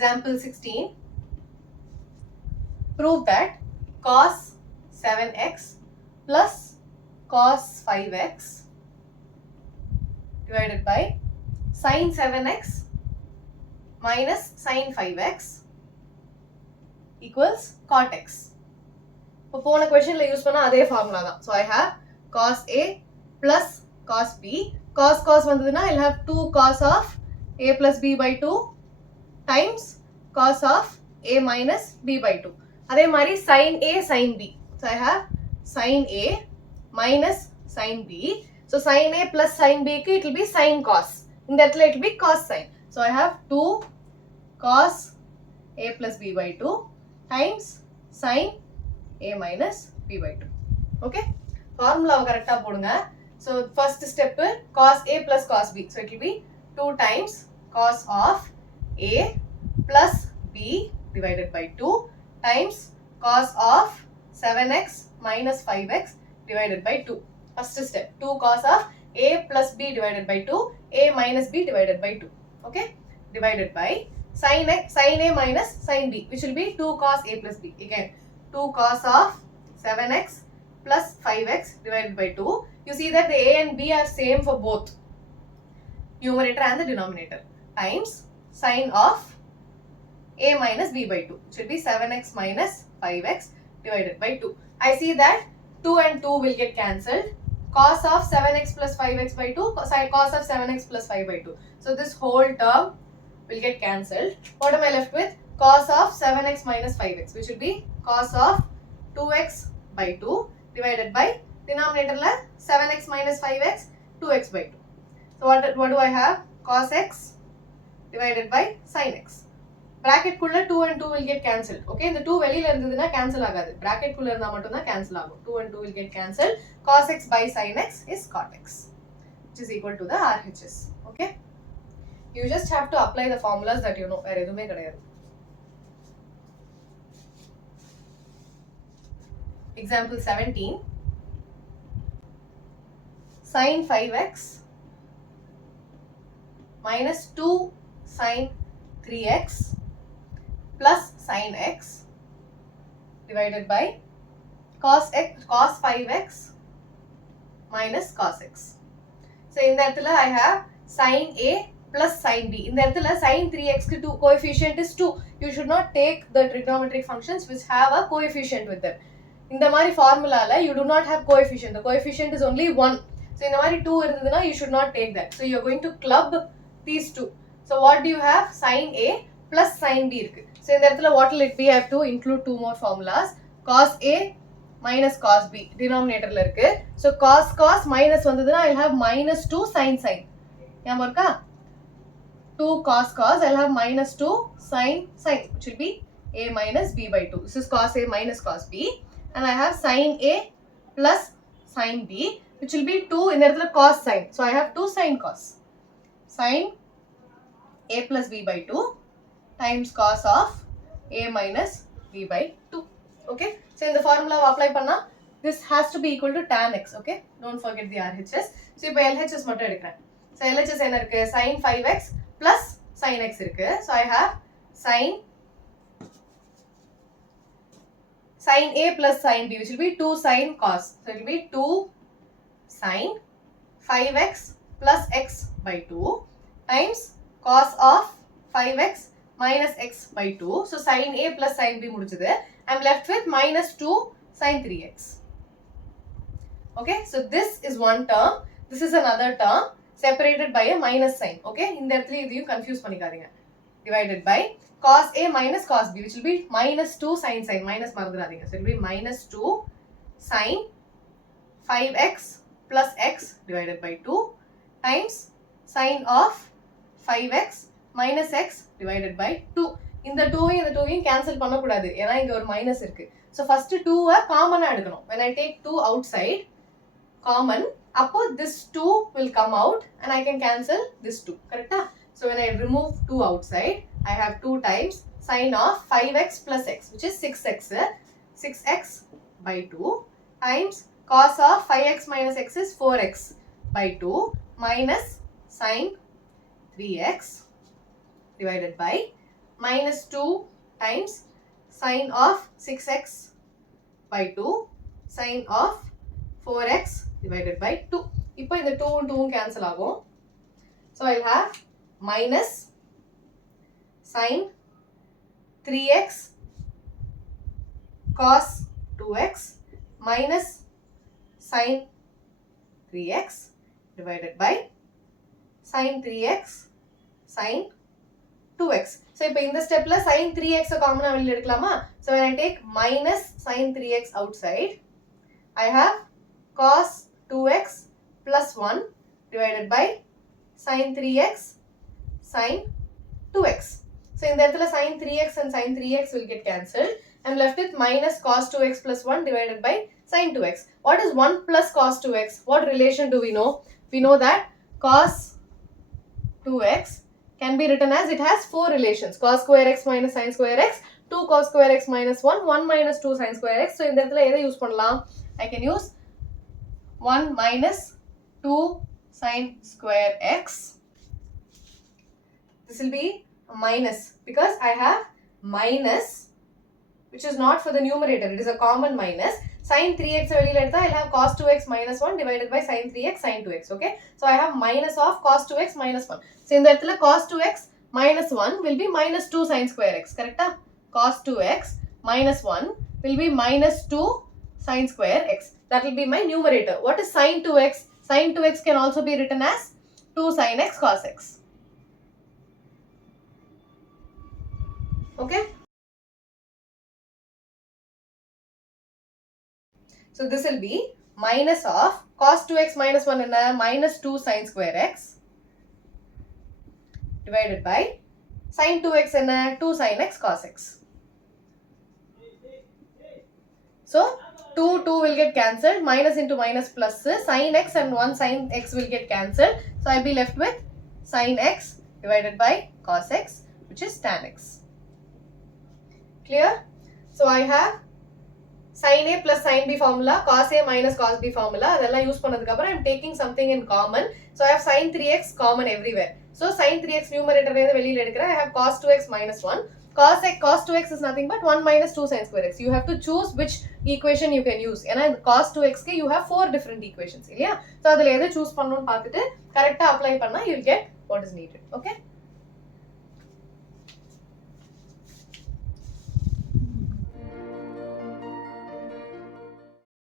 Example 16. Prove that cos 7x plus cos 5x divided by sin 7x minus sin 5x equals cot x. இப்போ போன questionல use பண்ண அதே formula தான். So I have cos A plus cos B. Cos வந்ததுன்னா I'll have 2 cos of A plus B by 2 times cos of A minus B by 2. அதே மாதிரி sin A sin B. So I have sin A minus sin B. So sin A plus sin B க்கு it will be sin cos. இந்த இடத்துல it will be cos sin. So I have 2 cos A plus B by 2 times sin A minus B by 2. Okay? Formula correct போடுங்க. So first step cos A plus cos B. So it will be 2 times cos of A plus B divided by 2 times cos of 7x minus 5x divided by 2. First step 2 cos of A plus B divided by 2, A minus B divided by 2. Okay? Divided by sin A minus sin B, which will be 2 cos A plus B. Again 2 cos of 7x plus 5x divided by 2. You see that the A and B are same for both numerator and the denominator times sin of A minus B by 2, which will be 7x minus 5x divided by 2. I see that 2 and 2 will get cancelled. Cos of 7x plus 5x by 2, cos of 7x plus 5 by 2. So this whole term will get cancelled. What am I left with? Cos of 7x minus 5x, which will be cos of 2x by 2 divided by denominator 7x minus 5x, 2x by 2. So what do I have? Cos x divided by sin x. Bracket குள்ள 2 and 2 will get cancelled. Okay, இந்த 2 வெளியில இருந்ததுன்னா cancel ஆகாது. Bracket குள்ள இருந்தா மட்டும் தான் cancel ஆகும். 2 and 2 will get cancelled. Cos x by sin x is cot x, which is equal to the RHS. Okay, you just have to apply the formulas that you know. வேற எதுவுமே கிடையாது. Example 17. Sin 5x minus 2 sin 3x plus sin x divided by cos 5x minus cos x. So in that I have sin A plus sin B. In that sin 3x க்கு 2 coefficient is 2. You should not take the trigonometric functions which have a coefficient with them. இந்த மாதிரி formula you do not have coefficient. The coefficient is only 1. So இந்த மாதிரி 2 இருந்ததுன்னா you should not take that. So you are going to club these two. So what do you have? Sin A plus sin B இருக்கு. So இந்த இடத்துல what will it be? I have to include two more formulas. Cos A minus cos B denominatorல இருக்கு. So cos minus வந்ததுன்னா I'll have minus 2 sin. ஞாபகம் இருக்கா? 2 cos I'll have minus 2 sin, which will be A minus B by 2. This is cos A minus cos B. And I have sin A plus sin B, which will be 2 in the இடத்துல cos sin. So I have 2 sin cos. Sin A plus B by 2 times cos of A minus B by 2. Okay. So in the formula apply panna, this has to be equal to tan x. Okay. Don't forget the RHS. So இப்போ LHS மட்டும் எடுக்கிறேன். So LHS என்ன இருக்கு? Sin 5x plus sin x இருக்கு. So I have sin A plus sin B, which will be 2 sin cos. So it will be 2 sin 5x plus x by 2 times cos of 5x minus x by 2. So sin A plus sin B முடிச்சது. I'm left with minus 2 sin 3x. Okay, so this is one term. This is another term separated by a minus sign. Okay, இந்த இடத்துல இதையும் confuse பண்ணிக்காதீங்க. Divided by cos A minus cos B, which will be minus 2 sin. Minus மறந்துடாதீங்க. So it will be minus 2 sin 5x plus x divided by 2 times sin of 5x minus x divided by 2. இந்த 2வையும் cancel பண்ணக்கூடாது ஏன்னா இங்க ஒரு minus இருக்கு. So first 2-வை காமனா எடுக்கணும். When I take 2 outside common, அப்போ this 2 will come out and I can cancel this 2. கரெக்டா? So when I remove 2 outside, I have 2 times sin of 5x plus x, which is 6x by 2 times cos of 5x minus x is 4x by 2 minus sin 3x divided by minus 2 times sine of 6x by 2 sine of 4x divided by 2. இப்போ இந்த 2 and 2 cancel ஆகும். So I'll have minus sine 3x cos 2x minus sine 3x divided by sine 3x sine 2x. So இப்போ இந்த ஸ்டெப்ல sine 3x காமனா வெளிய எடுக்கலாமா? So when I take minus sine 3x outside, I have cos 2x plus 1 divided by sine 3x sine 2x. So in the இடத்துல sin 3x and sin 3x will get cancelled. I'm left with minus cos 2x plus 1 divided by sin 2x. What is 1 plus cos 2x? What relation do we know? We know that cos 2x can be written as it has 4 relations. Cos square x minus sin square x, 2 cos square x minus 1, 1 minus 2 sin square x. So in the இடத்துல எதை use பண்ணலாம்? I can use 1 minus 2 sin square x. This will be minus because I have minus which is not for the numerator, it is a common minus. Sin 3x வெளியில எடுத்தா I'll have cos 2x minus 1 divided by sin 3x sin 2x. Okay, so I have minus of cos 2x minus 1. So இந்த இடத்துல cos 2x minus 1 will be minus 2 sin square x. Correct? Cos 2x minus 1 will be minus 2 sin square x. That will be my numerator. What is sin 2x? Sin 2x can also be written as 2 sin x cos x. Okay, so this will be minus of cos 2x minus 1 and minus 2 sin square x divided by sin 2x and 2 sin x cos x. So 2 will get cancelled, minus into minus plus, sin x and 1 sin x will get cancelled. So I'll be left with sin x divided by cos x, which is tan x. Clear? So I have sin A plus sin B formula, cos A minus cos B formula. அதெல்லாம் use பண்ணதுக்கு அப்புறம் I'm taking something in common. So I have sin 3x common everywhere. So sin 3x numerator வேத வெளியில எடுக்கிறேன். I have cos 2x minus 1. Cos 2x is nothing but 1 minus 2 sin square x. You have to choose which equation you can use. ஏன்னா cos 2x க்கு you have 4 different equations இல்லையா? So அதில எதை choose பண்ணனும்னு பார்த்துட்டு கரெக்ட்டா apply பண்ணா you will get what is needed. Okay?